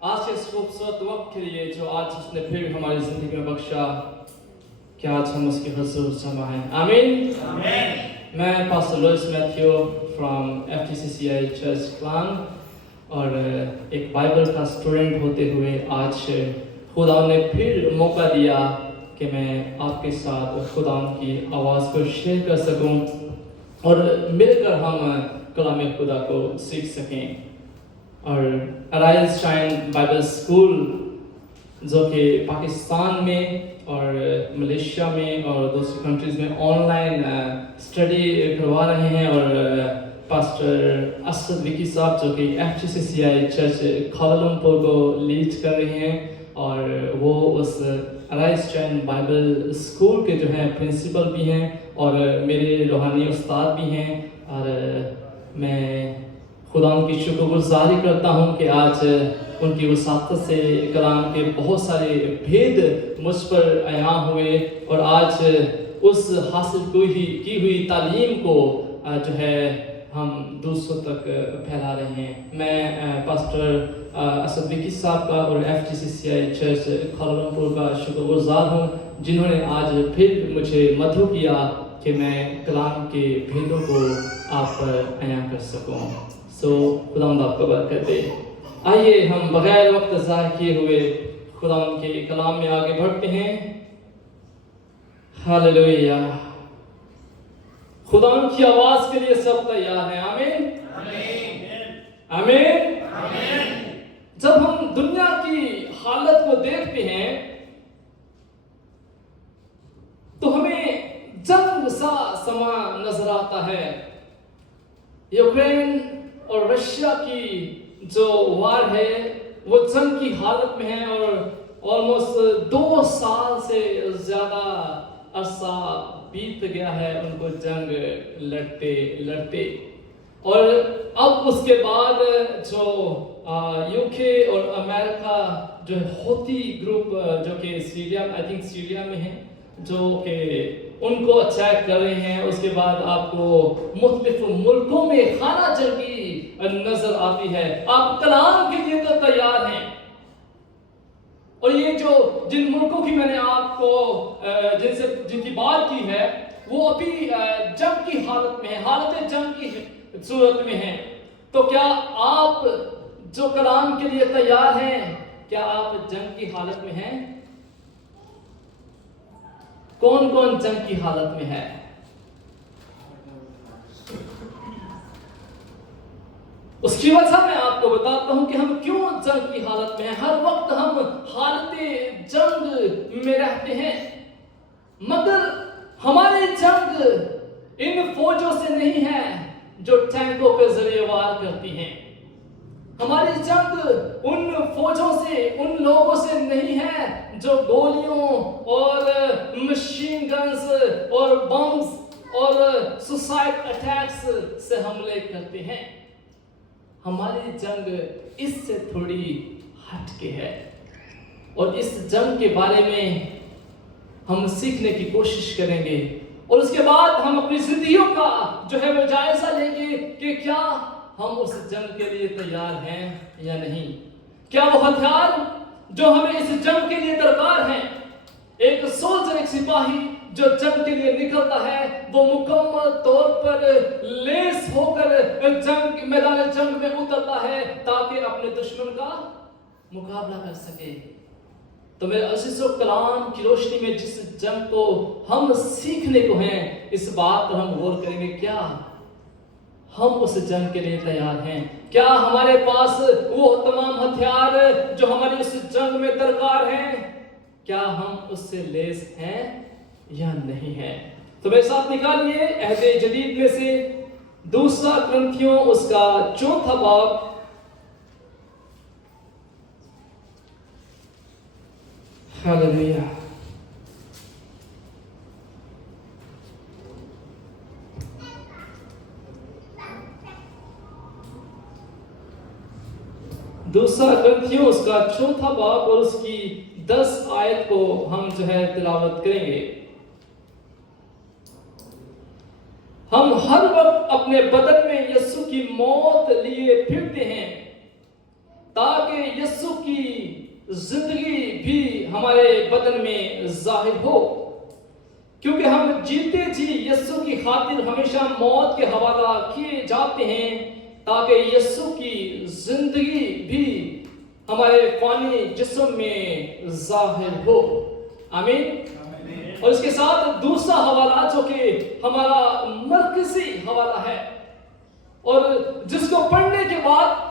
आज के इस खूबसूरत वक्त के लिए जो आज उसने फिर हमारी जिंदगी में बख्शा, क्या आज हम उसके हुजूर जमा हैं। आमीन। मैं pastor Louis Matthew from FTCCI church क्लान और एक बाइबल का स्टूडेंट होते हुए आज खुदा ने फिर मौका दिया कि मैं आपके साथ खुदा की आवाज़ को शेयर कर सकूं और मिलकर हम कलाम खुदा को सीख सकें। और अराइज शाइन बाइबल स्कूल जो कि पाकिस्तान में और मलेशिया में और दूसरी कंट्रीज़ में ऑनलाइन स्टडी करवा रहे हैं और पास्टर असद विकी साहब जो कि FTCCI चर्च कोलालमपुर को लीड कर रहे हैं और वो उस अराइज शाइन बाइबल स्कूल के जो हैं प्रिंसिपल भी हैं और मेरे रूहानी उस्ताद भी हैं। और मैं खुदा की शुक्रगुजारी करता हूँ कि आज उनकी वसात से कलाम के बहुत सारे भेद मुझ पर आया हुए और आज उस हासिल की हुई तालीम को जो है हम दूसरों तक फैला रहे हैं। मैं पास्टर असद विकी साहब का और FTCCI चर्च कोलालमपुर का शुक्रगुजार हूँ जिन्होंने आज फिर मुझे मदद किया कि मैं कलाम के भेदों को आप पर अया कर सकूँ। खुदावंद आपको बरकत दे। आइए हम बगैर वक्त ज़ाय किए हुए खुदावंद के कलाम में आगे बढ़ते हैं। हालेलुया। खुदावंद की आवाज़ के लिए सब तैयार हैं। आमीन आमीन आमीन। जब हम दुनिया की हालत को देखते हैं तो हमें जंग सा समा नजर आता है। यूक्रेन और रशिया की जो वार है वो जंग की हालत में है और ऑलमोस्ट 2 साल से ज़्यादा अरसा बीत गया है उनको जंग लड़ते लड़ते। और अब उसके बाद जो UK और अमेरिका जो होती ग्रुप जो कि सीरिया में है जो कि उनको अटैक कर रहे हैं। उसके बाद आपको मुख्तलिफ मुल्कों में खाना जंगी नजर आती है। आप कलाम के लिए तो तैयार हैं और ये जो जिन मुल्कों की मैंने आपको जिनकी बात की है वो अभी जंग की हालत में है, हालत जंग की सूरत में है। तो क्या आप जो कलाम के लिए तैयार हैं, क्या आप जंग की हालत में हैं? कौन कौन जंग की हालत में है? उसकी वजह मैं आपको बताता हूं कि हम क्यों जंग की हालत में हैं। हर वक्त हम हालत जंग में रहते हैं मगर हमारी जंग इन फौजों से नहीं है जो टैंकों के जरिए वार करती हैं। हमारी जंग उन फौजों से, उन लोगों से नहीं है जो गोलियों और मशीन गन्स और बम्स और सुसाइड अटैक्स से हमले करते हैं। हमारी जंग इससे थोड़ी हटके है और इस जंग के बारे में हम सीखने की कोशिश करेंगे और उसके बाद हम अपनी जिंदगियों का जो है वो जायजा लेंगे कि क्या हम उस जंग के लिए तैयार हैं या नहीं। क्या वो हथियार जो हमें इस जंग के लिए दरकार हैं, एक सोल्जर, एक सिपाही जो जंग के लिए निकलता है वो मुकम्मल तौर पर लेस होकर जंग मैदान जंग में उतरता है ताकि अपने दुश्मन का मुकाबला कर सके। तो मेरे अज़ीज़ों, कलाम की रोशनी में जिस जंग को हम सीखने को हैं, इस बात पर हम गौर करेंगे। क्या हम उस जंग के लिए तैयार हैं? क्या हमारे पास वो तमाम हथियार जो हमारी उस जंग में दरकार हैं, क्या हम उससे लेस हैं या नहीं हैं? तो मेरे साथ निकालिए अहद जदीद में से 2 कुरिन्थियों उसका 4 बाब हालेलुया। दूसरा कुरिन्थियों उसका 4 बाब और उसकी 10 आयत को हम जो है तिलावत करेंगे। हम हर वक्त अपने बदन में यीशु की मौत लिए फिरते हैं ताकि यीशु की जिंदगी भी हमारे बदन में जाहिर हो, क्योंकि हम जीते जी यीशु की खातिर हमेशा मौत के हवाला किए जाते हैं, ताकि यीशु की जिंदगी भी हमारे फानी जिस्म में जाहिर हो। आमीन। और इसके साथ दूसरा हवाला जो कि हमारा मरकजी हवाला है, और जिसको पढ़ने के बाद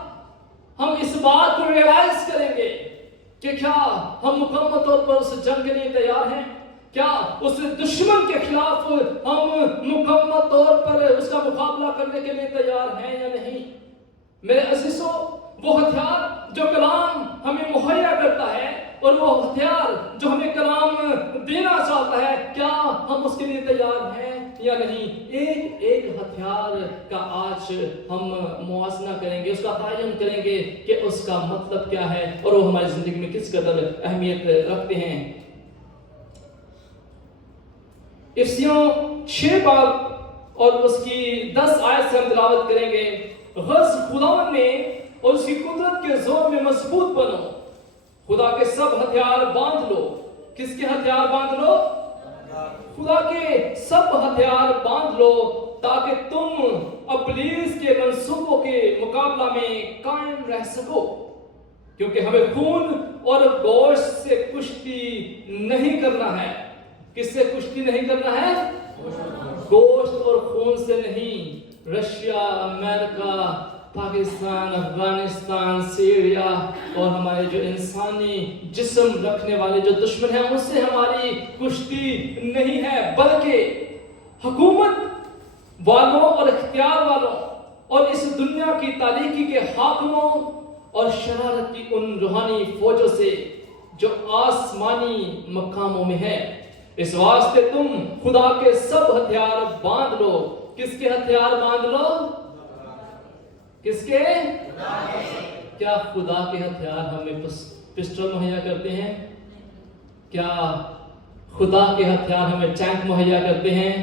हम इस बात को रियलाइज करेंगे कि क्या हम मुकम्मल तौर पर उस जंग के लिए तैयार हैं, क्या उस दुश्मन के खिलाफ हम मुकम्मल तौर पर उसका मुकाबला करने के लिए तैयार हैं या नहीं। मेरे अजीजों, वो हथियार जो कलाम हमें मुहैया करता है और वो हथियार जो हमें कलाम देना चाहता है, क्या हम उसके लिए तैयार हैं या नहीं। एक एक हथियार का आज हम मुआज़ना करेंगे, उसका तायन करेंगे कि उसका मतलब क्या है और वो हमारी जिंदगी में किस कदर अहमियत रखते हैं। इफ्सियों 6 बाब और उसकी 10 आयत से हम तिलावत करेंगे। गज़ खुदावंद ने और उसकी कुदरत के जोर में मजबूत बनो, खुदा के सब हथियार बांध लो। किसके हथियार बांध लो? खुदा के सब हथियार बांध लो, ताकि तुम इब्लीस के मंसूबों के मुकाबला में कायम रह सको, क्योंकि हमें खून और गोश्त से कुश्ती नहीं करना है। किससे कुश्ती नहीं करना है? गोश्त और खून से नहीं। Russia, America, Pakistan, Afghanistan, Syria और हमारे जो इंसानी जिस्म रखने वाले जो दुश्मन हैं, उनसे हमारी कुश्ती नहीं है, बल्कि हुकूमत वालों और इख्तियार वालों और इस दुनिया की तारीकी के हाकिमों और शरारत की उन रूहानी फौजों से जो आसमानी मकामों में है। इस वास्ते तुम खुदा के सब हथियार बांध लो। किसके हथियार बांध लो? किसके? क्या खुदा के हथियार हमें पिस्टल मुहैया करते हैं? क्या खुदा के हथियार हमें टैंक मुहैया करते हैं?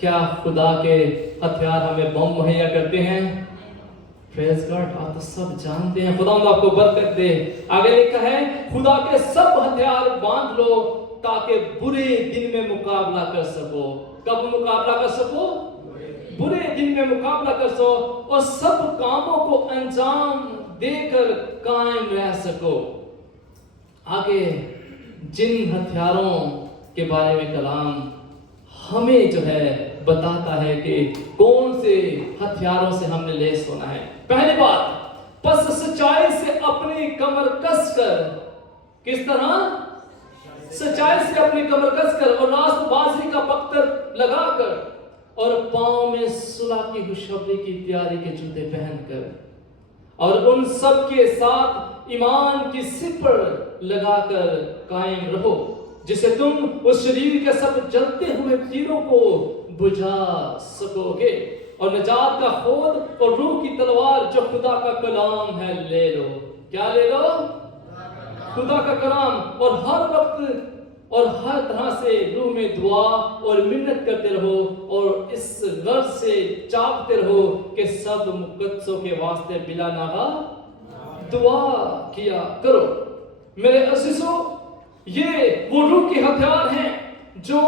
क्या खुदा के हथियार हमें बम मुहैया करते हैं? प्रेज़ गॉड, आप तो सब जानते हैं। खुदा आपको बरकत दे। आगे लिखा है, खुदा के सब हथियार बांध लो ताकि बुरे दिन में मुकाबला कर सको। कब मुकाबला कर सको? बुरे दिन में मुकाबला कर सको और सब कामों को अंजाम देकर कायम रह सको। आगे जिन हथियारों के बारे में कलाम हमें जो है बताता है कि कौन से हथियारों से हमने लैस होना है। पहली बात, बस सच्चाई से अपनी कमर कस कर। किस तरह? सच्चाई से अपनी कमर कस कर और रास्तबाजी का पख्तर लगाकर और पांव में सुलह की खुशखबरी की तैयारी के जूते पहनकर और उन सब के साथ ईमान की सिपर लगाकर कायम रहो, जिससे तुम उस शरीर के सब जलते हुए तीरों को बुझा सकोगे और नजात का खोद और रूह की तलवार जो खुदा का कलाम है ले लो। क्या ले लो? खुदा का कलाम। और हर वक्त और हर तरह से रूह में दुआ और मिन्नत करते रहो और इस गर्ज से चाहते रहो कि सब मुकद्दसों के वास्ते बिला नागा दुआ किया करो। मेरे अजीजों, ये वो रूह के हथियार हैं जो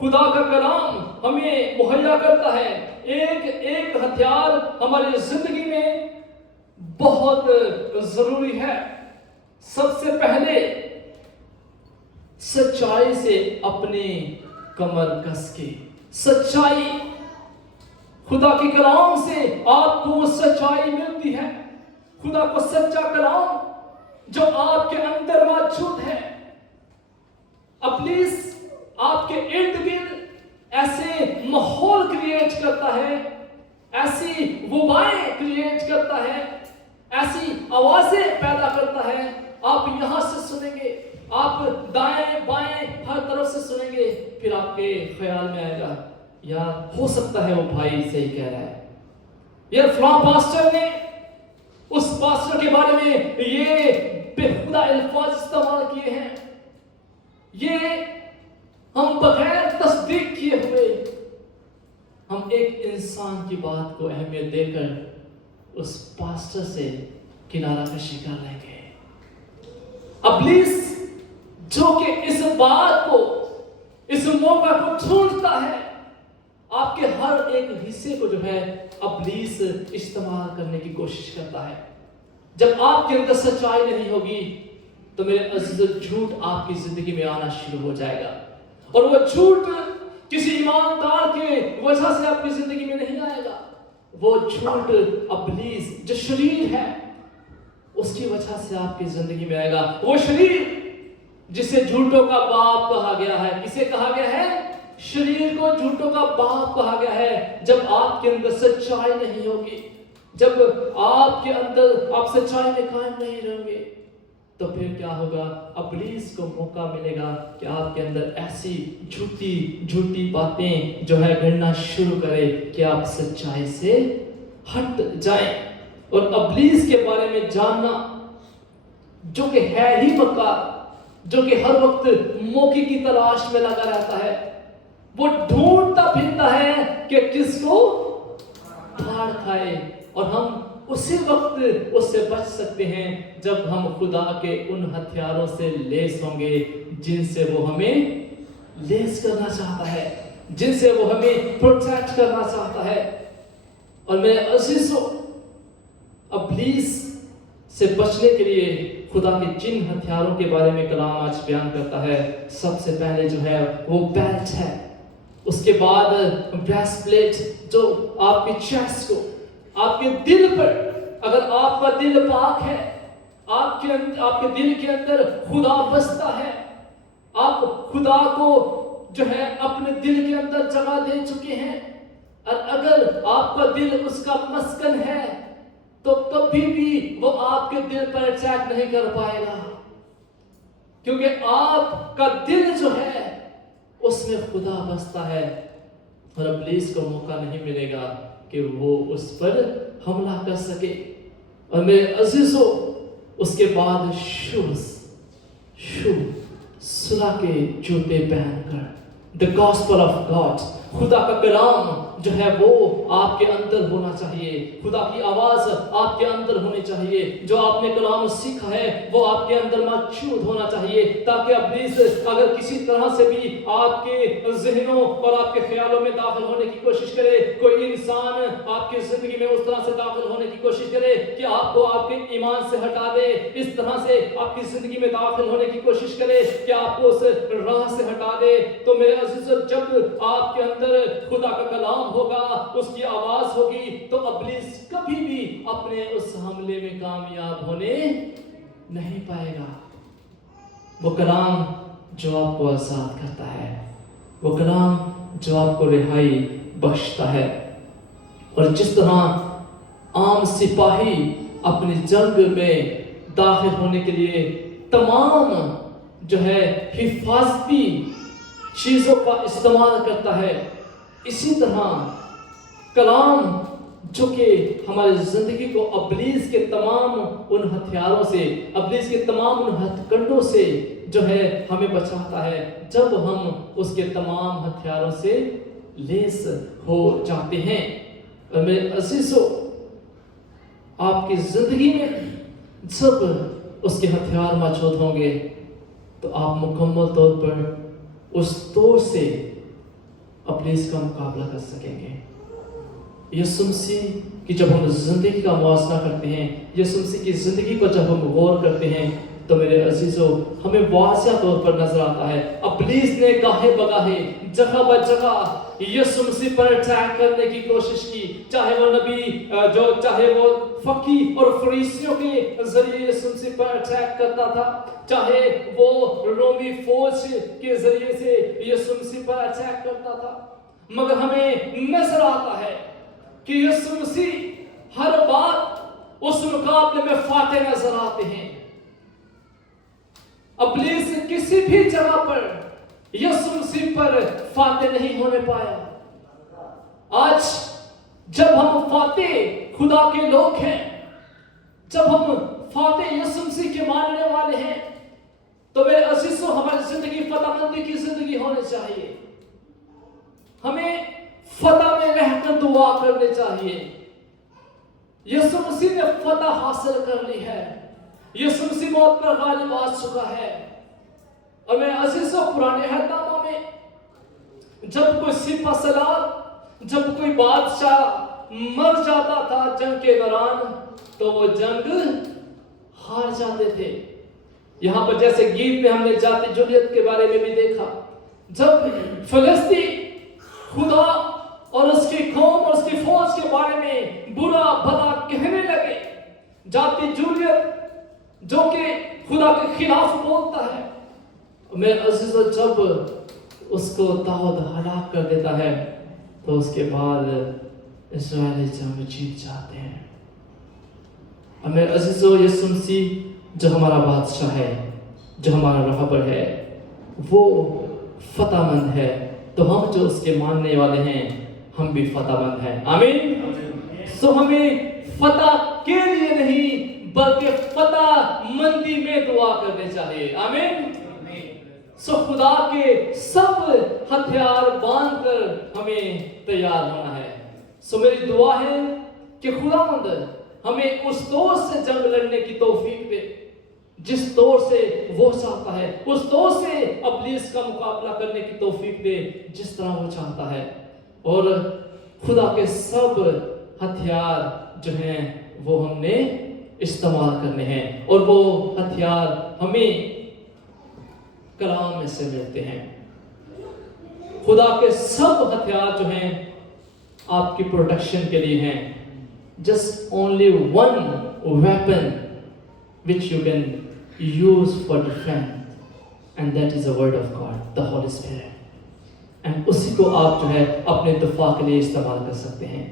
खुदा का कलाम हमें मुहैया करता है। एक एक हथियार हमारी जिंदगी में बहुत जरूरी है। सबसे पहले सच्चाई से अपने कमर कस के। सच्चाई, खुदा के कलाम से आपको सच्चाई मिलती है। खुदा को सच्चा कलाम जो आपके अंदर मौजूद है। इब्लीस आपके इर्द गिर्द ऐसे माहौल क्रिएट करता है, ऐसी वबाएं क्रिएट करता है, ऐसी आवाजें पैदा करता है। आप यहां से सुनेंगे, आप दाएं बाएं हर तरफ से सुनेंगे, फिर आपके ख्याल में आएगा यार हो सकता है वो भाई सही कह रहा है, यार फलां पास्टर ने उस पास्टर के बारे में ये बेहुदा अल्फाज इस्तेमाल किए हैं, ये हम बगैर तस्दीक किए हुए हम एक इंसान की बात को अहमियत देकर उस पास्टर से किनारा कशी कर लेंगे। इब्लीस जो कि इस बात को, इस मौका को ढूंढता है, आपके हर एक हिस्से को जो है इब्लीस इस्तेमाल करने की कोशिश करता है। जब आपके अंदर सच्चाई नहीं होगी तो मेरे अजीजों झूठ आपकी जिंदगी में आना शुरू हो जाएगा, और वो झूठ किसी ईमानदार के वजह से आपकी जिंदगी में नहीं आएगा। वो झूठ इब्लीस जो शरीर है उसकी वजह से आपकी जिंदगी में आएगा। वो शरीर जिसे झूठों का बाप कहा गया है, किसे कहा गया है? शरीर को झूठों का बाप कहा गया है। जब आपके अंदर सच्चाई नहीं होगी, जब आपके अंदर आप सच्चाई में कायम नहीं रहोगे, तो फिर क्या होगा? इब्लीस को मौका मिलेगा कि आपके अंदर ऐसी झूठी बातें जो है गढ़ना शुरू करे कि आप सच्चाई से हट जाएं। और इब्लीस के बारे में जानना, जो कि है ही मक्कार, जो कि हर वक्त मौके की तलाश में लगा रहता है, वो ढूंढता फिरता है कि किसको फाड़ खाए, और हम उसी वक्त उससे बच सकते हैं जब हम खुदा के उन हथियारों से लैस होंगे जिनसे वो हमें लैस करना चाहता है, जिनसे वो हमें प्रोटेक्ट करना चाहता है। और मेरे अजीजों, इब्लीस से बचने के लिए खुदा के जिन हथियारों के बारे में कलाम आज बयान करता है, सबसे पहले जो है वो बेल्ट है, उसके बाद ब्रेस्टप्लेट जो आपके चेस्ट को, आपके दिल पर, अगर आपका दिल पाक है, आपके दिल के अंदर खुदा बसता है, आप खुदा को जो है अपने दिल के अंदर जगह दे चुके हैं, और अगर आपका दिल उसका मस्कन है तो कभी भी वो आपके दिल पर अटैक नहीं कर पाएगा, क्योंकि आपका दिल जो है उसमें खुदा बसता है, और इब्लीस को मौका नहीं मिलेगा कि वो उस पर हमला कर सके। और मेरे अजीजों, उसके बाद शूज सुलह के जूते पहनकर द गॉस्पेल ऑफ गॉड, खुदा का कलाम जो है वो आपके अंदर होना चाहिए, खुदा की आवाज आपके अंदर होनी चाहिए, जो आपने कलाम सीखा है वो आपके अंदर मौजूद होना चाहिए, ताकि इब्लीस अगर किसी तरह से भी आपके ज़हनों और आपके ख्यालों में दाखिल होने की कोशिश करे, कोई इंसान आपकी जिंदगी में उस तरह से दाखिल होने की कोशिश करे कि आपको आपके ईमान से हटा दे, इस तरह से आपकी जिंदगी में दाखिल होने की कोशिश करे कि आपको उस राह से हटा दे, तो मेरे अजीजों, जब आपके अंदर खुदा का कलाम होगा, उसकी आवाज होगी, तो इब्लीस कभी भी अपने उस हमले में कामयाब होने नहीं पाएगा। वो कलाम जो आपको आजाद करता है, वो कलाम जो आपको रिहाई बख्शता है, और जिस तरह आम सिपाही अपनी जंग में दाखिल होने के लिए तमाम जो है हिफाजती चीजों का इस्तेमाल करता है, इसी तरह कलाम जो कि हमारी जिंदगी को इब्लीस के तमाम उन हथियारों से, इब्लीस के तमाम उन हथकंडों से जो है हमें बचाता है, जब हम उसके तमाम हथियारों से लैस हो जाते हैं। और मेरे अजीजों, आपकी जिंदगी में जब उसके हथियार मौजूद होंगे तो आप मुकम्मल तौर पर उस दौर से इब्लीस का मुकाबला कर सकेंगे। यीशु मसीह की जब हम जिंदगी का मुआवजा करते हैं, यीशु मसीह की जिंदगी को जब हम गौर करते हैं, तो मेरे अजीजों, हमें वाज़ह तौर पर नजर आता है इब्लीस ने गाहे बगाहे जगह ब जगह यीशु मसीह पर अटैक करने की कोशिश की, चाहे वो नबी चाहे वो फकीह और फरीसियों के जरिए यीशु मसीह पर अटैक करता था, चाहे वो रोमी फौज के जरिए से यीशु मसीह पर अटैक करता था, मगर हमें नजर आता है कि यीशु मसीह हर बार उस मुकाबले में फाते नजर आते हैं। इब्लीस किसी भी जगह पर यीशु मसीह पर फाते नहीं होने पाया। आज जब हम फाते खुदा के लोग हैं, जब हम फाते यीशु मसीह के मानने वाले हैं, तो मेरे अजीजों, हमारी जिंदगी फतहमंदी की जिंदगी होनी चाहिए। हमें फतह में रहकर दुआ करनी चाहिए। यीशु मसीह ने फतह हासिल कर ली है। यीशु मसीह मौत पर गालिब आ चुका है। और मैं अजीजों, पुराने अहदनामा में जब कोई सिपह सलार, जब कोई बादशाह मर जाता था जंग के दौरान, तो वो जंग हार जाते थे। यहां पर जैसे गीत में हमने जाति जूलियत के बारे में भी देखा, जब फिलिस्ती खुदा और उसकी कौम और उसकी फौज के बारे में बुरा भला कहने लगे, जाति जूलियत जो कि खुदा के खिलाफ बोलता है, मैं अजीजों, जब उसको दाऊद हलाक कर देता है तो उसके बाद इस्राएली जंग जीत जाते हैं। और मेरे अजीजों, यीशु मसीह जो हमारा बादशाह है, जो हमारा रहबर है, वो फतहमंद है। तो हम जो उसके मानने वाले हैं, हम भी फतहमंद हैं। आमीन। सो हमें फतह के लिए नहीं बल्कि फतहमंदी में दुआ करने चाहिए। आमीन। सो खुदा के सब हथियार बांधकर हमें तैयार होना है। सो मेरी दुआ है कि खुदावंद हमें उस दौर से जंग लड़ने की तौफीक दे जिस दौर से वो चाहता है, उस दौर से इब्लीस का मुकाबला करने की तौफीक दे जिस तरह वो चाहता है। और खुदा के सब हथियार जो हैं वो हमने इस्तेमाल करने हैं, और वो हथियार हमें कलाम में से मिलते हैं। खुदा के सब हथियार जो हैं आपकी प्रोटेक्शन के लिए हैं। Just only one weapon which you can use for defense, and that is the word of God, the Holy Spirit. And उसी को आप जो है अपने दफा के लिए इस्तेमाल कर सकते हैं।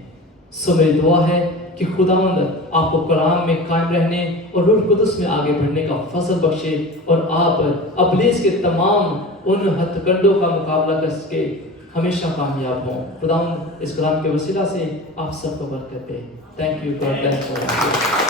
सो मेरी दुआ है कि खुदावंद आपको कलाम में कायम रहने और रूह कुदस में आगे बढ़ने का फजल बख्शे, और आप इब्लीस के तमाम उन हथकंडों का मुकाबला करके हमेशा कामयाब हों। खुदावंद इस कलाम के वसीला से आप सबको बरकत दे। Thank you God bless you.